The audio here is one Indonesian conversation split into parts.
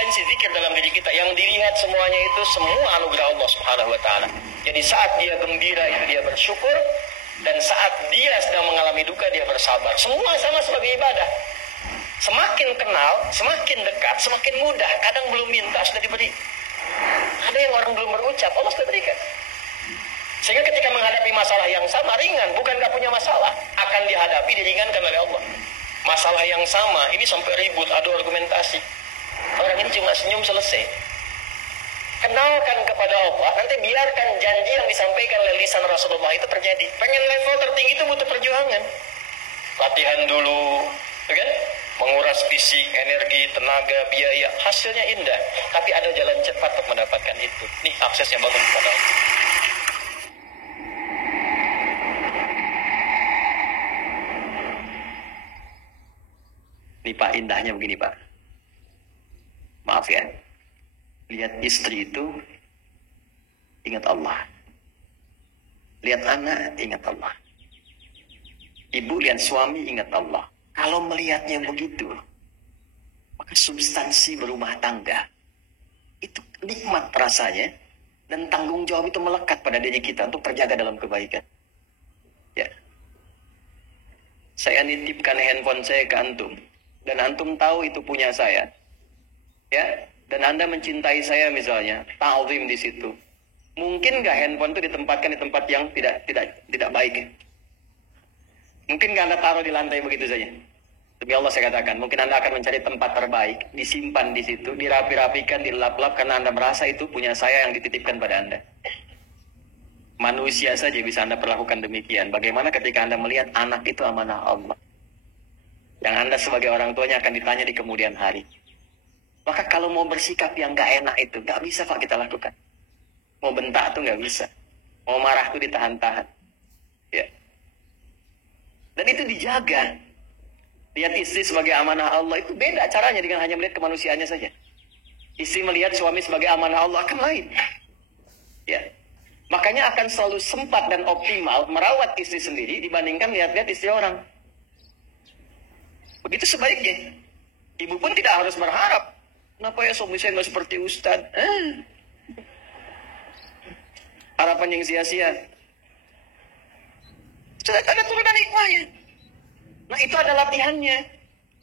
esensi zikir dalam diri kita. Yang dilihat semuanya itu semua anugerah Allah Subhanahu wa taala. Jadi saat dia gembira itu dia bersyukur, dan saat dia sedang mengalami duka dia bersabar. Semua sama sebagai ibadah. Semakin kenal, semakin dekat, semakin mudah. Kadang belum minta sudah diberi. Ada yang orang belum berucap, Allah sudah berikan. Sehingga ketika menghadapi masalah yang sama, ringan, bukan gak punya masalah, akan dihadapi, diringankan oleh Allah. Masalah yang sama, ini sampai ribut, adu argumentasi. Orang ini cuma senyum selesai. Kenalkan kepada Allah, nanti biarkan janji yang disampaikan oleh lisan Rasulullah itu terjadi. Pengen level tertinggi itu butuh perjuangan. Latihan dulu, kan? Menguras fisik, energi, tenaga, biaya, hasilnya indah. Tapi ada jalan cepat untuk mendapatkan itu. Nih aksesnya bangun kepada Allah. Nih Pak, indahnya begini Pak. Maaf ya. Lihat istri itu, ingat Allah. Lihat anak, ingat Allah. Ibu lihat suami, ingat Allah. Kalau melihatnya begitu, maka substansi berumah tangga itu nikmat rasanya, dan tanggung jawab itu melekat pada diri kita untuk terjaga dalam kebaikan. Ya, saya nitipkan handphone saya ke antum, dan antum tahu itu punya saya, ya, dan Anda mencintai saya misalnya, ta'zim di situ. Mungkin nggak handphone itu ditempatkan di tempat yang tidak baik? Ya? Mungkin nggak Anda taruh di lantai begitu saja? Demi Allah saya katakan, mungkin Anda akan mencari tempat terbaik, disimpan di situ, dirapi-rapikan, dilap-lap, karena Anda merasa itu punya saya yang dititipkan pada Anda. Manusia saja bisa Anda perlakukan demikian. Bagaimana ketika Anda melihat anak itu amanah Allah, yang Anda sebagai orang tuanya akan ditanya di kemudian hari. Maka kalau mau bersikap yang gak enak itu, gak bisa Pak kita lakukan. Mau bentak tuh gak bisa. Mau marah tuh ditahan-tahan. Ya. Dan itu dijaga. Lihat istri sebagai amanah Allah itu beda caranya dengan hanya melihat kemanusiaannya saja. Istri melihat suami sebagai amanah Allah akan lain. Ya. Makanya akan selalu sempat dan optimal merawat istri sendiri dibandingkan lihat-lihat istri orang. Begitu sebaiknya. Ibu pun tidak harus berharap, kenapa ya suami saya nggak seperti Ustadz? Harapan yang sia-sia. Sudah ada turunan hikmahnya. Nah itu ada latihannya.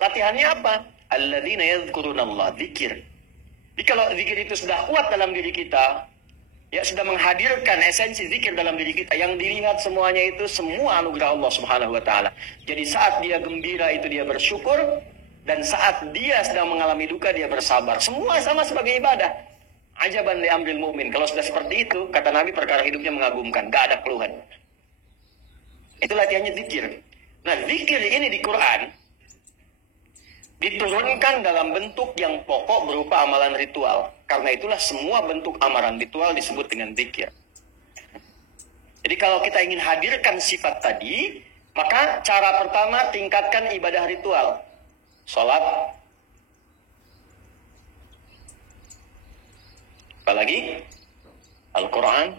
Latihannya apa? Alladzina yadhkurunallah, zikir. Jadi kalau zikir itu sudah kuat dalam diri kita, ya sudah menghadirkan esensi zikir dalam diri kita, yang dilihat semuanya itu semua anugerah Allah Subhanahu wa taala. Jadi saat dia gembira itu dia bersyukur, dan saat dia sedang mengalami duka dia bersabar. Semua sama sebagai ibadah. Ajaban li amril mu'min. Kalau sudah seperti itu, kata Nabi, perkara hidupnya mengagumkan, gak ada keluhan. Itu latihannya zikir. Nah, zikir ini di Quran diturunkan dalam bentuk yang pokok berupa amalan ritual. Karena itulah semua bentuk amalan ritual disebut dengan zikir. Jadi kalau kita ingin hadirkan sifat tadi, maka cara pertama tingkatkan ibadah ritual. Salat. Apalagi? Al-Quran.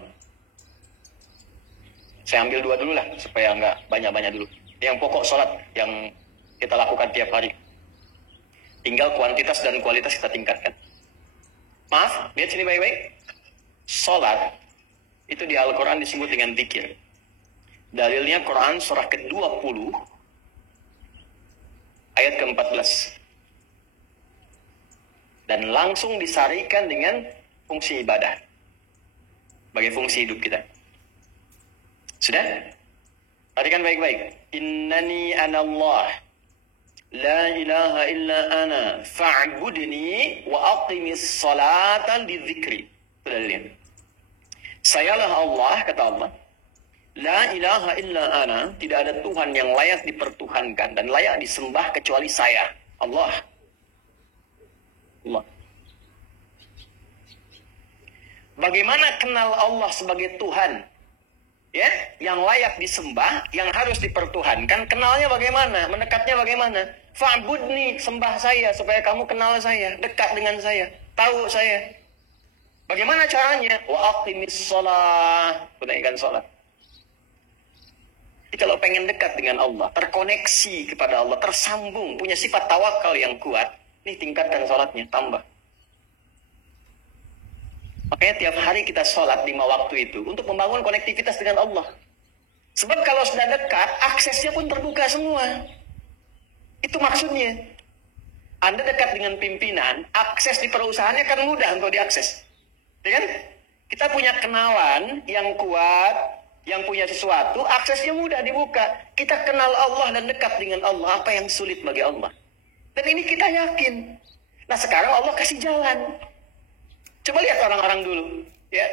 Saya ambil 2 dulu lah, supaya nggak banyak-banyak dulu. Yang pokok salat yang kita lakukan tiap hari. Tinggal kuantitas dan kualitas kita tingkatkan. Maaf, lihat sini baik-baik. Salat itu di Al-Quran disebut dengan zikir. Dalilnya Quran surah ke-20 ayat ke-14. Dan langsung disarikan dengan fungsi ibadah sebagai fungsi hidup kita. Sudah? Perhatikan baik-baik. Innani anallah, la ilaha illa ana, fa'budni wa aqimis salata li dzikri. Itu dalilnya. Sayalah Allah, kata Allah. La ilaha illa ana, tidak ada Tuhan yang layak dipertuhankan dan layak disembah kecuali saya, Allah. Allah. Bagaimana kenal Allah sebagai Tuhan? Ya, yang layak disembah, yang harus dipertuhankan, kenalnya bagaimana? Mendekatnya bagaimana? Fa'budni, sembah saya supaya kamu kenal saya, dekat dengan saya, tahu saya. Bagaimana caranya? Wa aqimis shalah, tunaikan salat. Jadi kalau pengen dekat dengan Allah, terkoneksi kepada Allah, tersambung, punya sifat tawakal yang kuat, nih tingkatkan salatnya, tambah. Makanya tiap hari kita sholat 5 waktu itu untuk membangun konektivitas dengan Allah. Sebab kalau sudah dekat, aksesnya pun terbuka semua. Itu maksudnya. Anda dekat dengan pimpinan, akses di perusahaannya kan mudah untuk diakses. Ya kan? Kita punya kenalan yang kuat, yang punya sesuatu, aksesnya mudah dibuka. Kita kenal Allah dan dekat dengan Allah, apa yang sulit bagi Allah. Dan ini kita yakin. Nah sekarang Allah kasih jalan. Coba lihat orang-orang dulu. Ya.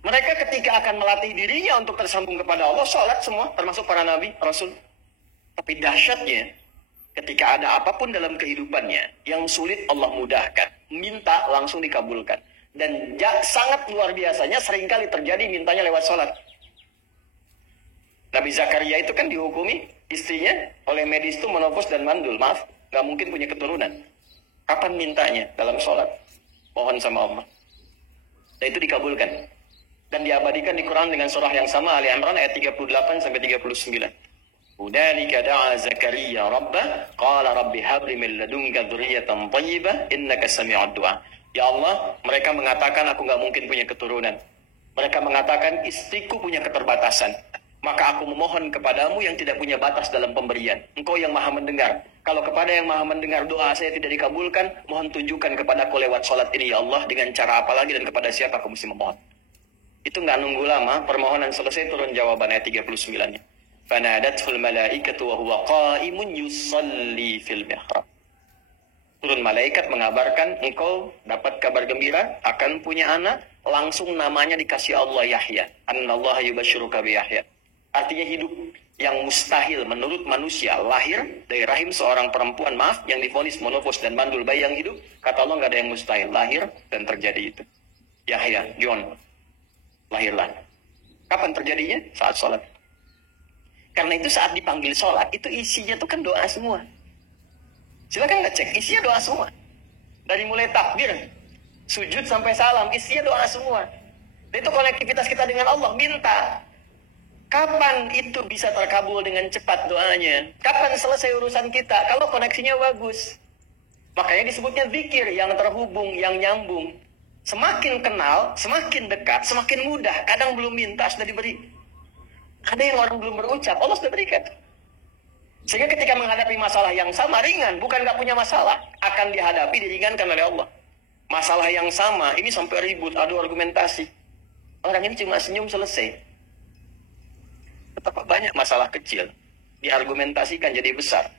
Mereka ketika akan melatih dirinya untuk tersambung kepada Allah, sholat semua, termasuk para nabi, rasul. Tapi dahsyatnya, ketika ada apapun dalam kehidupannya yang sulit Allah mudahkan, minta langsung dikabulkan. Dan sangat luar biasanya seringkali terjadi mintanya lewat sholat. Nabi Zakaria itu kan dihukumi istrinya oleh medis itu menopause dan mandul. Maaf, nggak mungkin punya keturunan. Kapan mintanya? Dalam sholat. Mohon sama Allah. Dan itu dikabulkan. Dan diabadikan di Quran dengan surah yang sama, Ali Imran ayat 38-39. Hudzalika da'a Zakaria rabbah qala rabbi hab li min ladunka dzurriyyatan thayyibah innaka sami'ud du'a. Ya Allah, mereka mengatakan aku nggak mungkin punya keturunan. Mereka mengatakan istriku punya keterbatasan. Maka aku memohon kepadamu yang tidak punya batas dalam pemberian. Engkau yang maha mendengar. Kalau kepada yang maha mendengar doa saya tidak dikabulkan, mohon tunjukkan kepadaku lewat sholat ini ya Allah, dengan cara apa lagi dan kepada siapa aku mesti memohon. Itu nggak nunggu lama, permohonan selesai turun jawaban ayat 39-nya. Fanadatul malaikatu wa huwa qa'imun yusalli fil mihrab. Turun malaikat mengabarkan engkau dapat kabar gembira akan punya anak, langsung namanya dikasih Allah Yahya. Annallaha yubasyiruka bi Yahya. Artinya hidup yang mustahil menurut manusia, lahir dari rahim seorang perempuan, yang divonis monopause dan mandul bayi yang hidup, kata Allah nggak ada yang mustahil, lahir dan terjadi itu. Yahya, John, lahirlah. Kapan terjadinya? Saat sholat. Karena itu saat dipanggil sholat, itu isinya tuh kan doa semua. Silakan ngecek, isinya doa semua. Dari mulai takbir, sujud sampai salam, isinya doa semua. Dan itu konektivitas kita dengan Allah, minta. Kapan itu bisa terkabul dengan cepat doanya? Kapan selesai urusan kita? Kalau koneksinya bagus. Makanya disebutnya zikir, yang terhubung, yang nyambung. Semakin kenal, semakin dekat, semakin mudah. Kadang belum minta, sudah diberi. Ada yang orang belum berucap, Allah sudah berikan. Sehingga ketika menghadapi masalah yang sama, ringan, bukan nggak punya masalah, akan dihadapi, diringankan oleh Allah. Masalah yang sama, ini sampai ribut, adu argumentasi. Orang ini cuma senyum selesai. Betapa banyak masalah kecil, diargumentasikan jadi besar.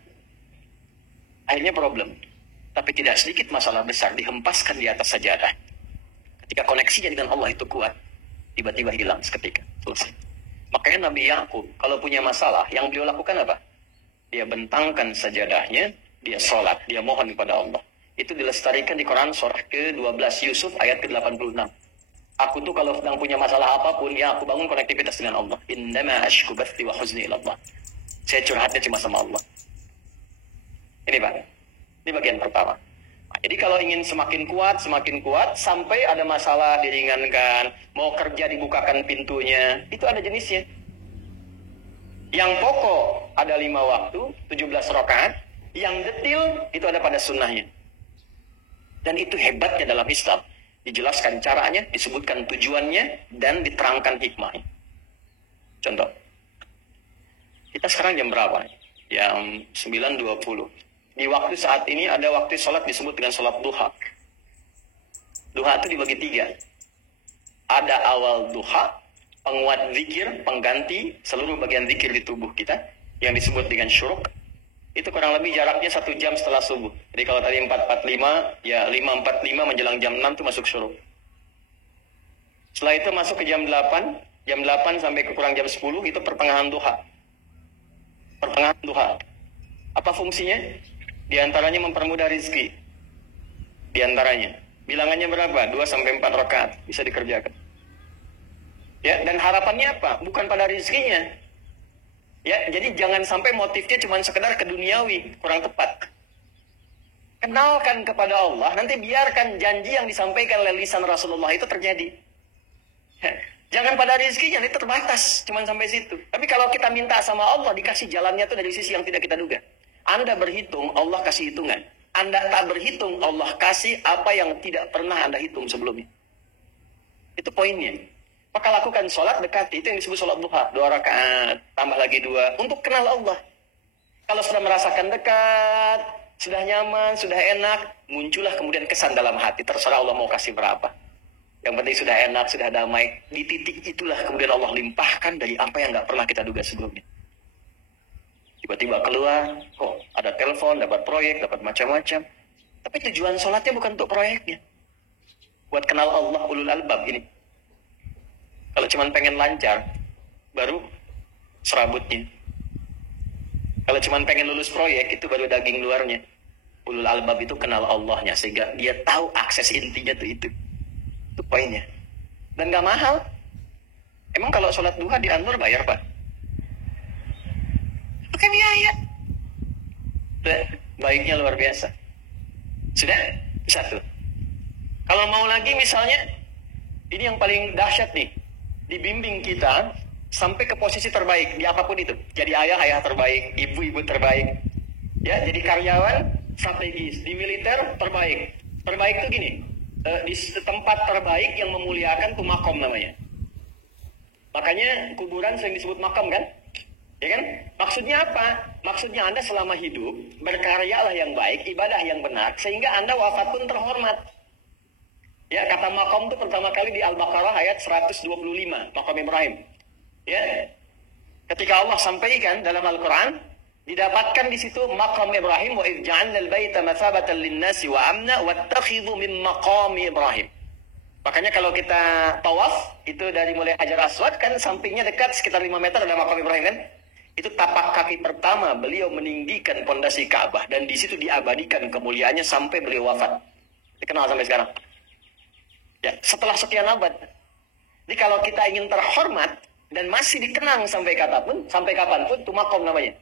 Akhirnya problem. Tapi tidak sedikit masalah besar dihempaskan di atas sajadah. Ketika koneksinya dengan Allah itu kuat, tiba-tiba hilang seketika, selesai. Makanya Nabi Yakub, kalau punya masalah, yang beliau lakukan apa? Dia bentangkan sajadahnya, dia sholat, dia mohon kepada Allah. Itu dilestarikan di Quran surah ke-12 Yusuf ayat ke-86. Aku tuh kalau sedang punya masalah apapun, ya aku bangun konektivitas dengan Allah. Innama ashku bathi wa huzni ila Allah. Saya curhatnya cuma sama Allah. Ini Pak, ini bagian pertama. Nah, jadi kalau ingin semakin kuat, sampai ada masalah diringankan, mau kerja dibukakan pintunya, itu ada jenisnya. Yang pokok ada 5 waktu, 17 rakaat. Yang detil itu ada pada sunnahnya. Dan itu hebatnya dalam Islam. Dijelaskan caranya, disebutkan tujuannya, dan diterangkan hikmahnya. Contoh. Kita sekarang jam berapa? Jam 9.20. Di waktu saat ini ada waktu sholat disebut dengan sholat duha. Duha itu dibagi 3. Ada awal duha, penguat zikir, pengganti seluruh bagian zikir di tubuh kita, yang disebut dengan syuruk. Itu kurang lebih jaraknya 1 jam setelah subuh. Jadi kalau tadi 4.45, ya 5.45 menjelang jam 6 itu masuk syuruk. Setelah itu masuk ke jam 8 sampai ke kurang jam 10 itu pertengahan duha. Pertengahan duha. Apa fungsinya? Di antaranya mempermudah rizki. Di antaranya. Bilangannya berapa? 2 sampai 4 rakaat bisa dikerjakan. Ya, dan harapannya apa? Bukan pada rizkinya. Ya, jadi jangan sampai motifnya cuma sekedar keduniawi, kurang tepat. Kenalkan kepada Allah, nanti biarkan janji yang disampaikan oleh lisan Rasulullah itu terjadi. Ya, jangan pada rizkinya, ini terbatas, cuma sampai situ. Tapi kalau kita minta sama Allah, dikasih jalannya itu dari sisi yang tidak kita duga. Anda berhitung, Allah kasih hitungan. Anda tak berhitung, Allah kasih apa yang tidak pernah Anda hitung sebelumnya. Itu poinnya. Maka lakukan sholat dekati. Itu yang disebut sholat duha. 2 rakaat, tambah lagi 2. Untuk kenal Allah. Kalau sudah merasakan dekat, sudah nyaman, sudah enak, muncullah kemudian kesan dalam hati. Terserah Allah mau kasih berapa. Yang penting sudah enak, sudah damai. Di titik itulah kemudian Allah limpahkan dari apa yang gak pernah kita duga sebelumnya. Tiba-tiba keluar, ada telepon, dapat proyek, dapat macam-macam. Tapi tujuan sholatnya bukan untuk proyeknya. Buat kenal Allah, ulul albab ini. Kalau cuma pengen lancar, baru serabutnya. Kalau cuma pengen lulus proyek, itu baru daging luarnya. Ulul albab itu kenal Allahnya, sehingga dia tahu akses intinya tuh itu. Itu poinnya. Dan gak mahal. Emang kalau sholat duha di Anwar bayar, Pak? Pakai biaya. Baiknya luar biasa. Sudah? Satu. Kalau mau lagi misalnya, ini yang paling dahsyat nih. Dibimbing kita sampai ke posisi terbaik di apapun itu. Jadi ayah terbaik, ibu terbaik. Ya, jadi karyawan strategis, di militer terbaik. Terbaik itu gini, di tempat terbaik yang memuliakan itu makom namanya. Makanya kuburan sering disebut makam kan? Ya kan? Maksudnya apa? Maksudnya Anda selama hidup berkaryalah yang baik, ibadah yang benar, sehingga Anda wafat pun terhormat. Ya, kata makom itu pertama kali di Al-Baqarah ayat 125, makom Ibrahim. Ya. Ketika Allah sampaikan dalam Al-Quran, didapatkan di situ makom Ibrahim, wa idh ja'alna al-baita mathabatan lin-nasi wa amna wattakhidhu min maqami Ibrahim. Makanya kalau kita tawaf, itu dari mulai Hajar Aswad kan sampingnya dekat sekitar 5 meter ada makom Ibrahim kan? Itu tapak kaki pertama beliau meninggikan pondasi Ka'bah, dan di situ diabadikan kemuliaannya sampai beliau wafat. Dikenal sampai sekarang. Ya, setelah sekian abad. Jadi kalau kita ingin terhormat dan masih dikenang sampai kapanpun, itu makom namanya.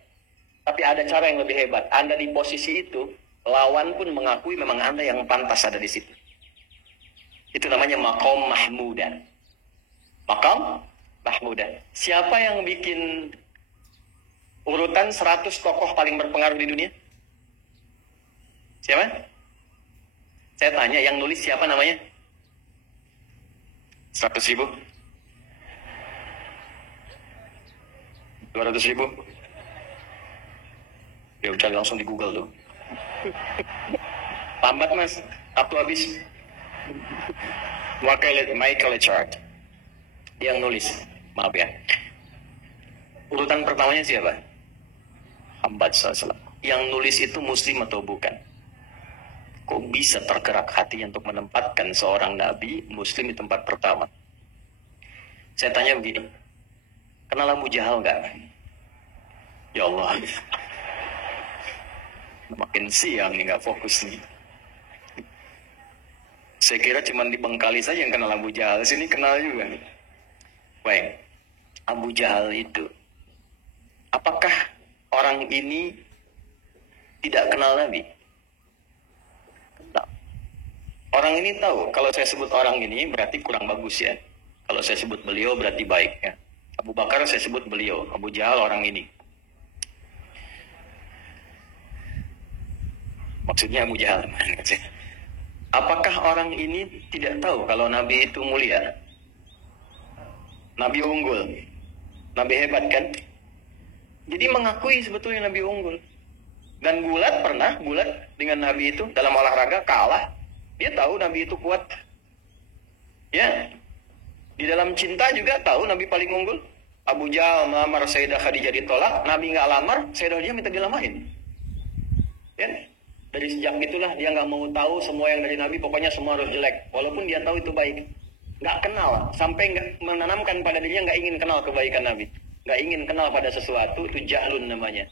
Tapi ada cara yang lebih hebat. Anda di posisi itu, lawan pun mengakui memang Anda yang pantas ada di situ. Itu namanya makom mahmudah. Makom mahmudah. Siapa yang bikin urutan 100 tokoh paling berpengaruh di dunia? Siapa? Saya tanya, yang nulis siapa namanya? 100.000? 200.000? Ya udah langsung di Google tuh. Lambat mas, waktu habis. Michael Chart yang nulis, maaf ya. Urutan pertamanya siapa? Muhammad SAW. Yang nulis itu muslim atau bukan? Kok bisa tergerak hatinya untuk menempatkan seorang nabi muslim di tempat pertama? Saya tanya begini, kenal Abu Jahal nggak? Ya Allah, makin siang nih nggak fokus nih. Saya kira cuma di Bengkali saja yang kenal Abu Jahal, sini kenal juga nih. Baik, Abu Jahal itu, apakah orang ini tidak kenal Nabi? Orang ini tahu, kalau saya sebut orang ini berarti kurang bagus ya. Kalau saya sebut beliau berarti baik ya. Abu Bakar saya sebut beliau, Abu Jahal orang ini. Maksudnya Abu Jahal. Apakah orang ini tidak tahu kalau Nabi itu mulia? Nabi unggul. Nabi hebat kan? Jadi mengakui sebetulnya Nabi unggul. Dan gulat dengan Nabi itu dalam olahraga kalah. Dia tahu Nabi itu kuat. Ya. Di dalam cinta juga tahu Nabi paling unggul. Abu Jahal melamar Sayyidah Khadijah ditolak. Nabi nggak lamar, Sayyidah Khadijah minta dilamarin. Ya. Dari sejak itulah dia nggak mau tahu semua yang dari Nabi. Pokoknya semua harus jelek. Walaupun dia tahu itu baik. Nggak kenal. Sampai nggak menanamkan pada dirinya nggak ingin kenal kebaikan Nabi. Nggak ingin kenal pada sesuatu. Itu jahlun namanya.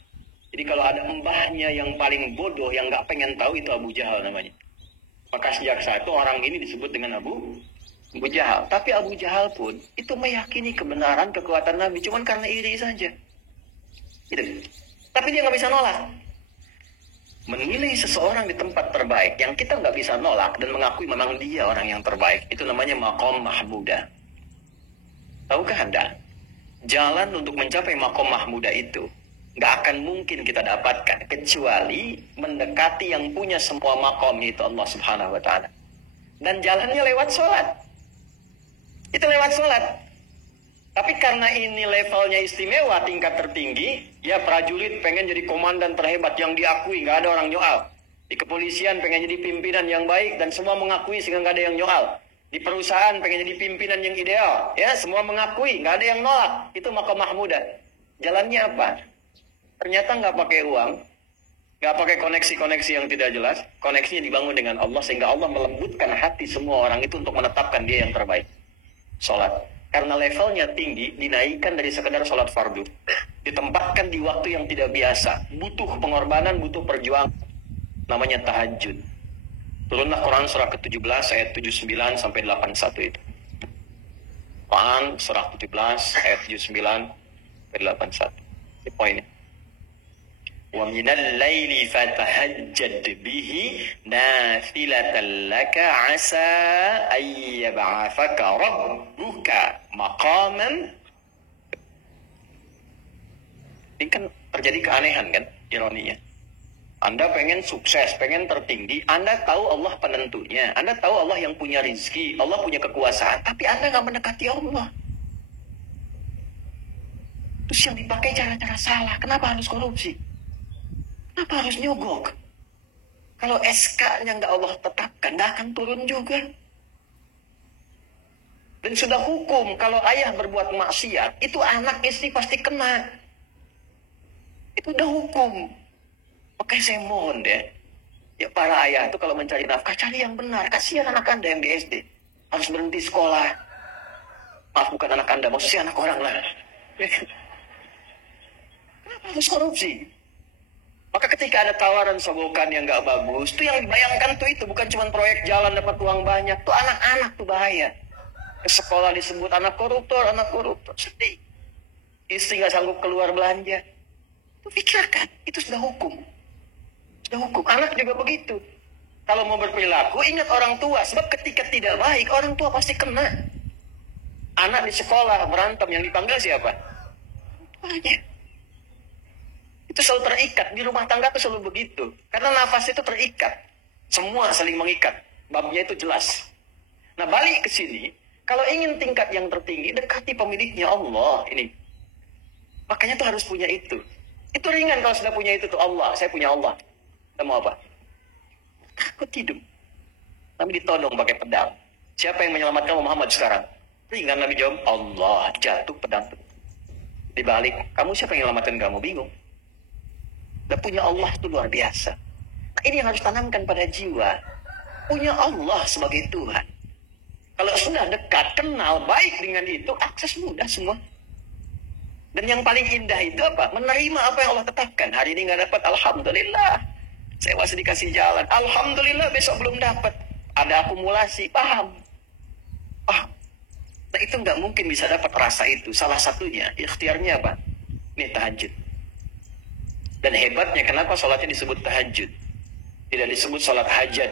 Jadi kalau ada mbahnya yang paling bodoh yang nggak pengen tahu, itu Abu Jahal namanya. Maka sejak saat itu orang ini disebut dengan Abu Jahal. Tapi Abu Jahal pun itu meyakini kebenaran, kekuatan Nabi. Cuman karena iri saja. Gitu. Tapi dia nggak bisa nolak. Menilai seseorang di tempat terbaik yang kita nggak bisa nolak dan mengakui memang dia orang yang terbaik. Itu namanya makom mahmudah. Tahukah Anda? Jalan untuk mencapai makom mahmudah itu nggak akan mungkin kita dapatkan kecuali mendekati yang punya semua makom, yaitu Allah Subhanahu wa Ta'ala. Dan jalannya lewat sholat. Itu lewat sholat. Tapi karena ini levelnya istimewa, tingkat tertinggi, ya prajurit pengen jadi komandan terhebat yang diakui, nggak ada orang nyoal. Di kepolisian pengen jadi pimpinan yang baik dan semua mengakui sehingga nggak ada yang nyoal. Di perusahaan pengen jadi pimpinan yang ideal, ya semua mengakui, nggak ada yang nolak. Itu maqam mahmudah. Jalannya apa? Ternyata nggak pakai uang, nggak pakai koneksi-koneksi yang tidak jelas. Koneksinya dibangun dengan Allah sehingga Allah melembutkan hati semua orang itu untuk menetapkan dia yang terbaik. Sholat. Karena levelnya tinggi, dinaikkan dari sekedar sholat fardu. Ditempatkan di waktu yang tidak biasa. Butuh pengorbanan, butuh perjuangan. Namanya tahajud. Turunlah Quran surah ke-17 ayat 79 sampai 81 itu. Quran surah ke-17 ayat 79 sampai 81. Ini poinnya. Wa minal laili fatahajjad bihi nafilatan laka asa ay yab'athaka rabbuka maqaman. Ini kan terjadi keanehan kan, ironinya. Anda pengen sukses, pengen tertinggi, Anda tahu Allah penentunya, Anda tahu Allah yang punya rizki, Allah punya kekuasaan, tapi Anda nggak mendekati Allah. Terus yang dipakai cara-cara salah, kenapa harus korupsi? Kenapa harus nyogok? Kalau SK-nya nggak Allah tetapkan, nggak akan turun juga. Dan sudah hukum, kalau ayah berbuat maksiat, itu anak istri pasti kena. Itu udah hukum. Oke, saya mohon deh. Ya para ayah itu kalau mencari nafkah, cari yang benar. Kasihan anak Anda yang di SD. Harus berhenti sekolah. Maaf, bukan anak Anda, maksudnya anak orang lah. Kenapa harus korupsi? Maka ketika ada tawaran sogokan yang gak bagus, itu yang dibayangkan tuh itu bukan cuma proyek jalan dapat uang banyak, tuh anak-anak tuh bahaya. Ke sekolah disebut anak koruptor, sedih. Istri gak sanggup keluar belanja. Itu pikirkan, itu sudah hukum. Sudah hukum, anak juga begitu. Kalau mau berperilaku, ingat orang tua, sebab ketika tidak baik, orang tua pasti kena. Anak di sekolah berantem, yang dipanggil siapa? Tuanya. Itu selalu terikat. Di rumah tangga itu selalu begitu. Karena nafas itu terikat. Semua saling mengikat. Babnya itu jelas. Nah, balik ke sini. Kalau ingin tingkat yang tertinggi, dekati pemiliknya Allah. Ini. Makanya tuh harus punya itu. Itu ringan kalau sudah punya itu tuh Allah. Saya punya Allah. Kita mau apa? Takut hidup. Nabi ditodong pakai pedang. Siapa yang menyelamatkan Muhammad sekarang? Ringan Nabi jawab, Allah. Jatuh pedang. Dibalik, kamu siapa yang menyelamatkan kamu? Bingung. Dan punya Allah itu luar biasa. Nah, ini yang harus tanamkan pada jiwa. Punya Allah sebagai Tuhan. Kalau sudah dekat, kenal, baik dengan itu, akses mudah semua. Dan yang paling indah itu apa? Menerima apa yang Allah tetapkan. Hari ini nggak dapat, Alhamdulillah. Saya masih dikasih jalan. Alhamdulillah, besok belum dapat. Ada akumulasi, paham? Paham. Nah, itu nggak mungkin bisa dapat rasa itu. Salah satunya, ikhtiarnya apa? Ini tahajud. Dan hebatnya kenapa sholatnya disebut tahajud? Tidak disebut sholat hajat.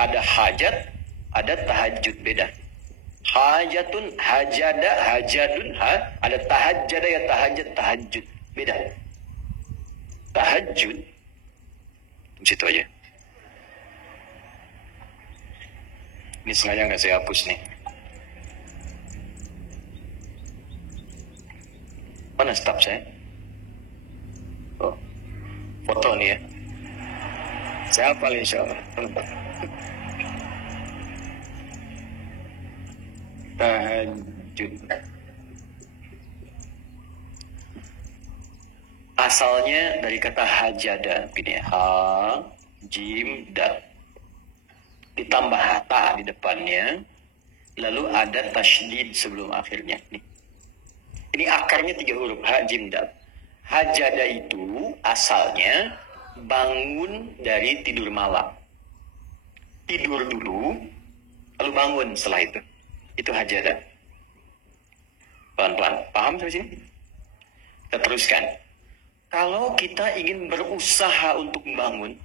Ada hajat, ada tahajud, beda. Hajatun, hajada, hajadun, ada tahajada ya tahajud, beda. Tahajud, di situ aja. Ini sengaja nggak saya hapus nih. Mana stop saya? Oh. Foto nih ya. Saya hafal insya Allah. Tahajud. Asalnya dari kata hajada. Ini ha, jim, dal. Ditambah ta di depannya. Lalu ada tasydid sebelum akhirnya. Ini akarnya 3 huruf. Ha, jim, dal. Hajada itu asalnya bangun dari tidur malam. Tidur dulu, lalu bangun setelah itu. Itu hajada. Pelan-pelan. Paham sampai sini? Kita teruskan. Kalau kita ingin berusaha untuk bangun,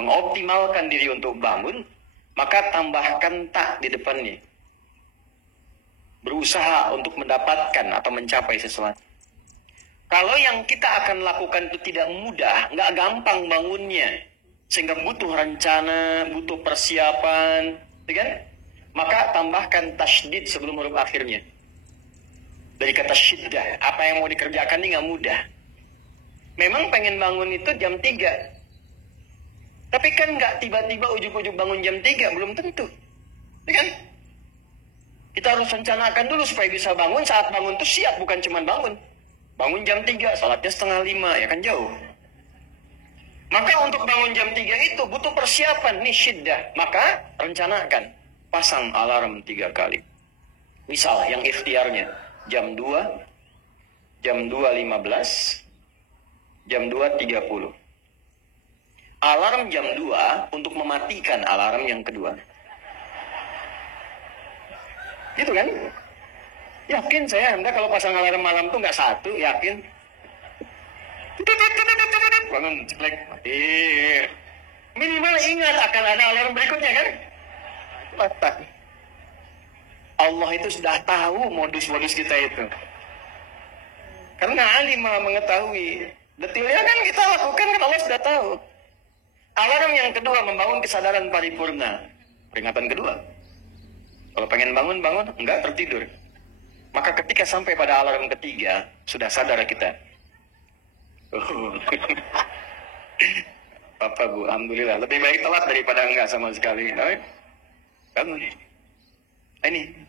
mengoptimalkan diri untuk bangun, maka tambahkan tak di depannya. Berusaha untuk mendapatkan atau mencapai sesuatu. Kalau yang kita akan lakukan itu tidak mudah, nggak gampang bangunnya, sehingga butuh rencana, butuh persiapan, kan? maka tambahkan tasydid sebelum huruf akhirnya. Dari kata syiddah, apa yang mau dikerjakan ini nggak mudah. Memang pengen bangun itu jam 3. Tapi kan nggak tiba-tiba ujuk-ujuk bangun jam 3, belum tentu. Ya kan? Kita harus rencanakan dulu supaya bisa bangun. Saat bangun itu siap, bukan cuma bangun. Bangun jam 3, salatnya 4:30, ya kan jauh. Maka untuk bangun jam 3 itu butuh persiapan, nih syiddah. Maka rencanakan, pasang alarm 3 kali. Misal yang ikhtiarnya jam 2, jam 2.15, jam 2.30. Alarm jam 2 untuk mematikan alarm yang kedua. Gitu kan? Yakin saya, Anda kalau pasang alarm malam tuh nggak satu, yakin? Bangun, ceklek. Minimal ingat akan ada alarm berikutnya kan? Mata. Allah itu sudah tahu modus-modus kita itu. Karena alim maha mengetahui. Detailnya kan kita lakukan kan Allah sudah tahu. Alarm yang kedua membangun kesadaran paripurna. Peringatan kedua. Kalau pengen bangun, enggak tertidur. Maka ketika sampai pada alarm ketiga, sudah sadar kita. Bapak Bu, alhamdulillah. Lebih baik telat daripada enggak sama sekali. Bangun. Ini.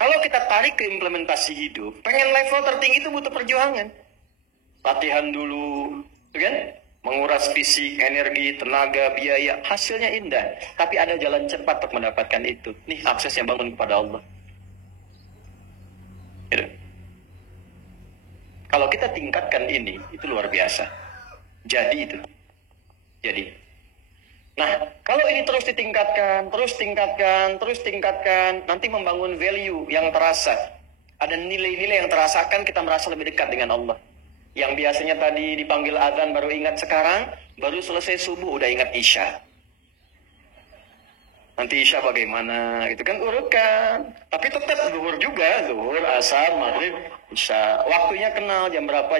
Kalau kita tarik ke implementasi hidup, pengen level tertinggi itu butuh perjuangan. Latihan dulu, kan? Menguras fisik, energi, tenaga, biaya, hasilnya indah. Tapi ada jalan cepat untuk mendapatkan itu. Nih akses yang bangun kepada Allah. Gitu. Kalau kita tingkatkan ini, itu luar biasa. Jadi itu. Jadi. Nah, kalau ini terus ditingkatkan, nanti membangun value yang terasa. Ada nilai-nilai yang terasakan, kita merasa lebih dekat dengan Allah. Yang biasanya tadi dipanggil azan baru ingat sekarang, baru selesai subuh udah ingat isya. Nanti isya bagaimana, itu kan urukan. Tapi tetap zuhur juga, zuhur, asar, maghrib, isya. Waktunya kenal jam berapa.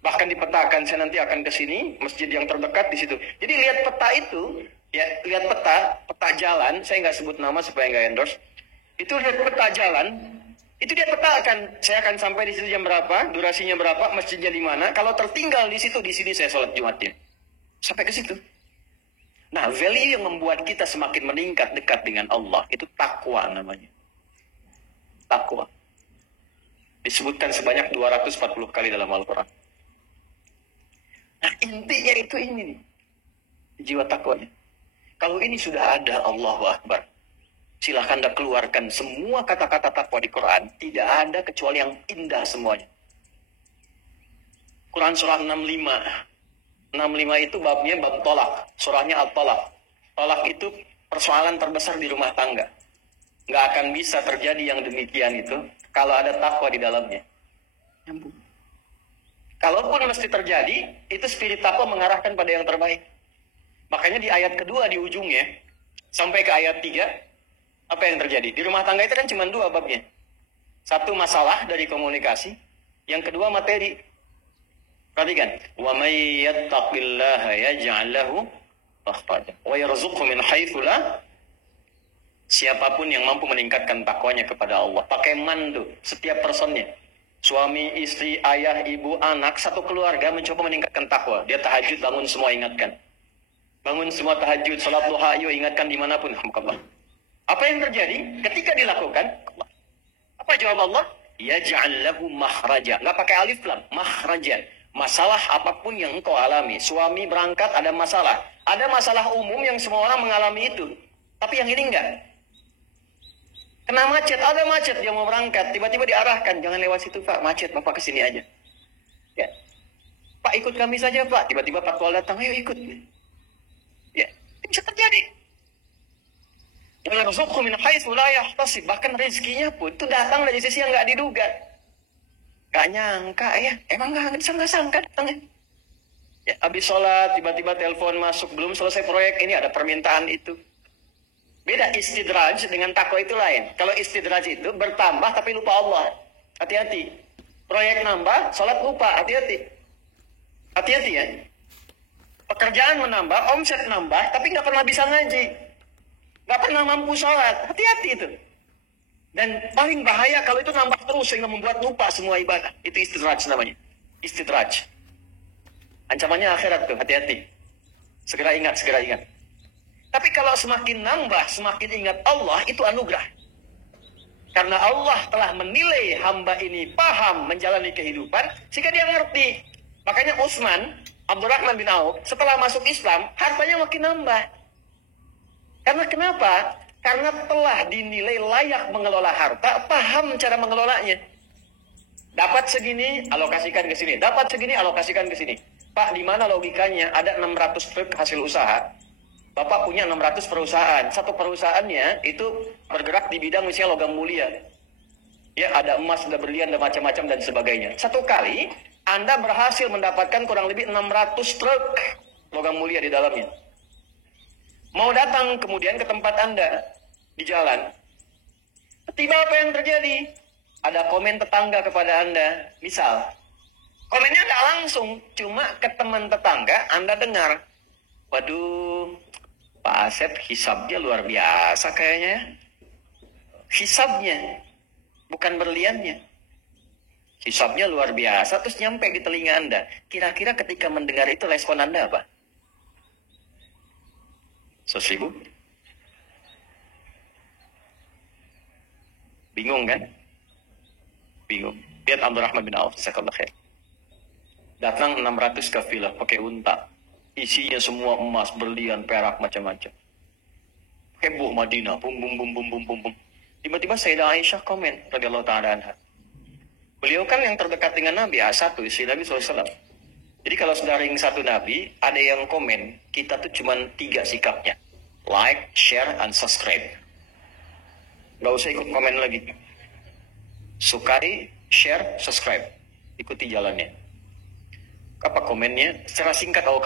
Bahkan dipetakan, saya nanti akan ke sini, masjid yang terdekat di situ. Jadi lihat peta itu, ya lihat peta jalan, saya nggak sebut nama supaya nggak endorse. Itu lihat peta jalan. Itu dia petakan, saya akan sampai di situ jam berapa, durasinya berapa, masjidnya di mana. Kalau tertinggal di situ, di sini saya sholat Jumatnya. Sampai ke situ. Nah, value yang membuat kita semakin meningkat dekat dengan Allah, itu takwa namanya. Takwa. Disebutkan sebanyak 240 kali dalam Al-Quran. Nah, intinya itu ini nih. Jiwa takwanya. Kalau ini sudah ada, Allahu Akbar. Silahkan Anda keluarkan semua kata-kata takwa di Quran. Tidak ada kecuali yang indah semuanya. Quran surah 65. 65 itu babnya bab tolak. Surahnya At-Tolak. Tolak itu persoalan terbesar di rumah tangga. Nggak akan bisa terjadi yang demikian itu kalau ada takwa di dalamnya. Nyambung. Kalaupun mesti terjadi, itu spirit takwa mengarahkan pada yang terbaik. Makanya di ayat kedua di ujungnya, sampai ke ayat 3, apa yang terjadi? Di rumah tangga itu kan cuma 2 babnya. Satu masalah dari komunikasi, yang kedua materi. Perhatikan, wa may yattaqillaha yaj'al lahu makhraja wa yarzuqhu min haitsu la. Siapapun yang mampu meningkatkan takwanya kepada Allah, pakai mandu setiap personnya. Suami, istri, ayah, ibu, anak, satu keluarga mencoba meningkatkan takwa. Dia tahajud, bangun semua ingatkan. Bangun semua tahajud, salat duha, ayo ingatkan dimanapun. Apa yang terjadi ketika dilakukan? Apa jawab Allah? Yaj'al lahu makhraja. Nggak pakai alif lam, makhraja. Masalah apapun yang engkau alami. Suami berangkat ada masalah. Ada masalah umum yang semua orang mengalami itu. Tapi yang ini enggak. Kena macet, ada macet, dia mau berangkat. Tiba-tiba diarahkan, jangan lewat situ Pak, macet, Bapak kesini aja. Ya. Pak ikut kami saja Pak. Tiba-tiba patwal datang, ayo ikut. Ya, bisa terjadi. Bahkan rezekinya pun itu datang dari sisi yang nggak diduga. Nggak nyangka ya, emang nggak sangka datangnya. Ya, habis sholat tiba-tiba telepon masuk, belum selesai proyek ini ada permintaan itu. Beda istidraj dengan takwa itu lain. Kalau istidraj itu bertambah tapi lupa Allah. Hati-hati. Proyek nambah, sholat lupa. Hati-hati. Hati-hati ya. Pekerjaan menambah, omset nambah, tapi nggak pernah bisa ngaji. Gak pernah mampu sholat. Hati-hati itu. Dan paling bahaya kalau itu nambah terus sehingga membuat lupa semua ibadah. Itu istidraj namanya. Istidraj. Ancamannya akhirat tuh, hati-hati. Segera ingat, segera ingat. Tapi kalau semakin nambah, semakin ingat Allah, itu anugerah. Karena Allah telah menilai hamba ini paham menjalani kehidupan, sehingga dia ngerti. Makanya Utsman, Abdurrahman bin Auf, setelah masuk Islam, hartanya makin nambah. Karena kenapa? Karena telah dinilai layak mengelola harta, paham cara mengelolanya. Dapat segini, alokasikan ke sini. Dapat segini, alokasikan ke sini. Pak, di mana logikanya? Ada 600 truk hasil usaha. Bapak punya 600 perusahaan. Satu perusahaannya itu bergerak di bidang misalnya logam mulia. Ya, ada emas, ada berlian, ada macam-macam dan sebagainya. Satu kali, Anda berhasil mendapatkan kurang lebih 600 truk logam mulia di dalamnya. Mau datang kemudian ke tempat Anda di jalan. Tiba apa yang terjadi? Ada komen tetangga kepada Anda. Misal, komennya nggak langsung, cuma ke teman tetangga Anda dengar. Waduh, Pak Asep hisabnya luar biasa kayaknya. Hisabnya, bukan berliannya. Hisabnya luar biasa, terus nyampe di telinga Anda. Kira-kira ketika mendengar itu respon Anda apa? 100.000? Bingung kan? Bingung. Lihat Abdurrahman bin Auf, jazakallahu khair. Datang 600 kafilah pakai unta. Isinya semua emas, berlian, perak, macam-macam. Heboh Madinah, bum bum bum bum bum bum bum. Tiba-tiba Sayyidah Aisyah komen radhiyallahu ta'ala anha. Beliau kan yang terdekat dengan Nabi, satu istri Nabi SAW. Jadi kalau saudara satu Nabi, ada yang komen, kita tuh cuma 3 sikapnya. Like, share, and subscribe. Gak usah ikut komen lagi. Sukai, share, subscribe. Ikuti jalannya. Apa komennya? Secara singkat, aku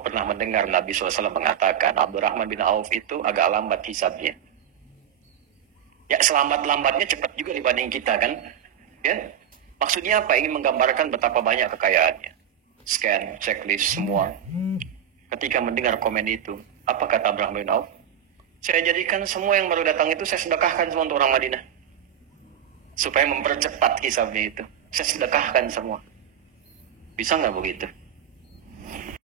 pernah mendengar Nabi SAW mengatakan, Abdurrahman bin Auf itu agak lambat hisabnya. Ya, selamat-lambatnya cepat juga dibanding kita kan. Ya? Maksudnya apa? Ingin menggambarkan betapa banyak kekayaannya. Scan, checklist, semua. Ketika mendengar komen itu, apa kata Abdurrahman bin Auf? Saya jadikan semua yang baru datang itu, saya sedekahkan semua untuk orang Madinah. Supaya mempercepat hisabnya itu. Saya sedekahkan semua. Bisa nggak begitu?